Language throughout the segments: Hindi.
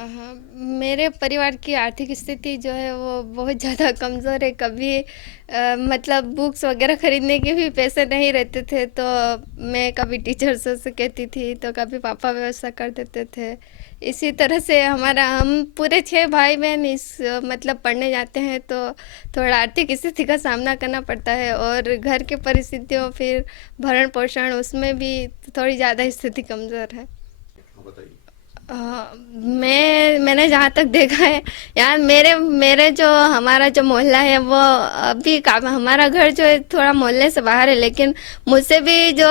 हाँ, मेरे परिवार की आर्थिक स्थिति जो है वो बहुत ज़्यादा कमज़ोर है। कभी मतलब बुक्स वगैरह खरीदने के भी पैसे नहीं रहते थे, तो मैं कभी टीचर्स से कहती थी, तो कभी पापा व्यवस्था कर देते थे। इसी तरह से हम पूरे 6 भाई बहन मतलब पढ़ने जाते हैं, तो थोड़ा आर्थिक स्थिति का सामना करना पड़ता है, और घर की परिस्थितियों, फिर भरण पोषण, उसमें भी थोड़ी ज़्यादा स्थिति कमज़ोर है। हाँ, बताइए। मैंने जहाँ तक देखा है, यार मेरे मेरे जो हमारा जो मोहल्ला है वो अभी हमारा घर जो है थोड़ा मोहल्ले से बाहर है, लेकिन मुझसे भी जो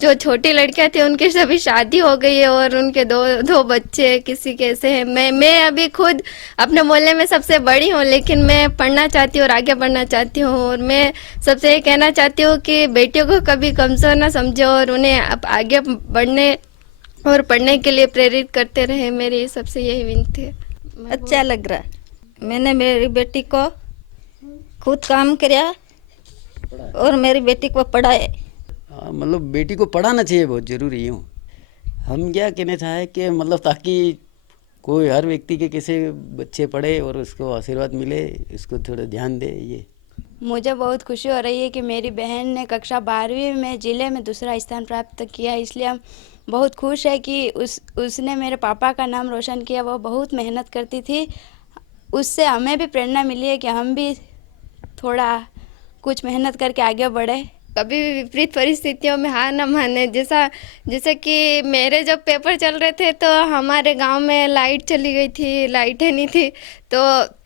जो छोटी लड़कियां थी उनकी सभी शादी हो गई है, और उनके दो दो बच्चे किसी के ऐसे हैं। मैं अभी खुद अपने मोहल्ले में सबसे बड़ी हूँ, लेकिन मैं पढ़ना चाहती हूँ और आगे बढ़ना चाहती हूँ, और मैं सबसे ये कहना चाहती हूँ कि बेटियों को कभी कमज़ोर ना समझो और उन्हें अब आगे बढ़ने और पढ़ने के लिए प्रेरित करते रहे। मेरी सबसे यही विनती है। अच्छा लग रहा है। मैंने मेरी बेटी को खुद काम किया और मेरी बेटी को पढ़ाए। हाँ, मतलब बेटी को पढ़ाना चाहिए, बहुत ज़रूरी है। हम क्या कहना चाहे कि मतलब ताकि कोई हर व्यक्ति के कैसे बच्चे पढ़े और उसको आशीर्वाद मिले, इसको थोड़ा ध्यान दे। ये मुझे बहुत खुशी हो रही है कि मेरी बहन ने कक्षा 12वीं में ज़िले में दूसरा स्थान प्राप्त किया, इसलिए हम बहुत खुश है कि उसने मेरे पापा का नाम रोशन किया। वो बहुत मेहनत करती थी, उससे हमें भी प्रेरणा मिली है कि हम भी थोड़ा कुछ मेहनत करके आगे बढ़े। कभी भी विपरीत परिस्थितियों में हार न माने। जैसे कि मेरे जब पेपर चल रहे थे, तो हमारे गांव में लाइट चली गई थी, लाइटें नहीं थी। तो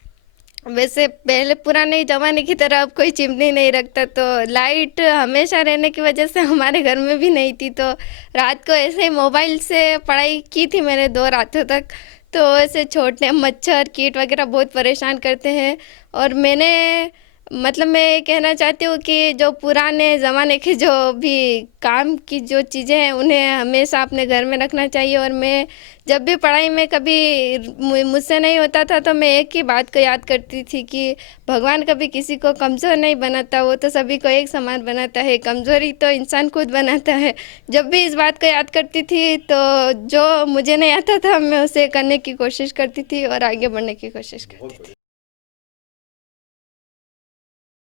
वैसे पहले पुराने ज़माने की तरह अब कोई चिमनी नहीं रखता, तो लाइट हमेशा रहने की वजह से हमारे घर में भी नहीं थी। तो रात को ऐसे ही मोबाइल से पढ़ाई की थी मैंने 2 रातों तक। तो ऐसे छोटे मच्छर कीट वगैरह बहुत परेशान करते हैं, और मतलब मैं ये कहना चाहती हूँ कि जो पुराने ज़माने के जो भी काम की जो चीज़ें हैं उन्हें हमेशा अपने घर में रखना चाहिए। और मैं जब भी पढ़ाई में कभी मुझसे नहीं होता था, तो मैं एक ही बात को याद करती थी कि भगवान कभी किसी को कमज़ोर नहीं बनाता, वो तो सभी को एक समान बनाता है। कमज़ोरी तो इंसान खुद बनाता है। जब भी इस बात को याद करती थी, तो जो मुझे नहीं आता था मैं उसे करने की कोशिश करती थी और आगे बढ़ने की कोशिश करती थी।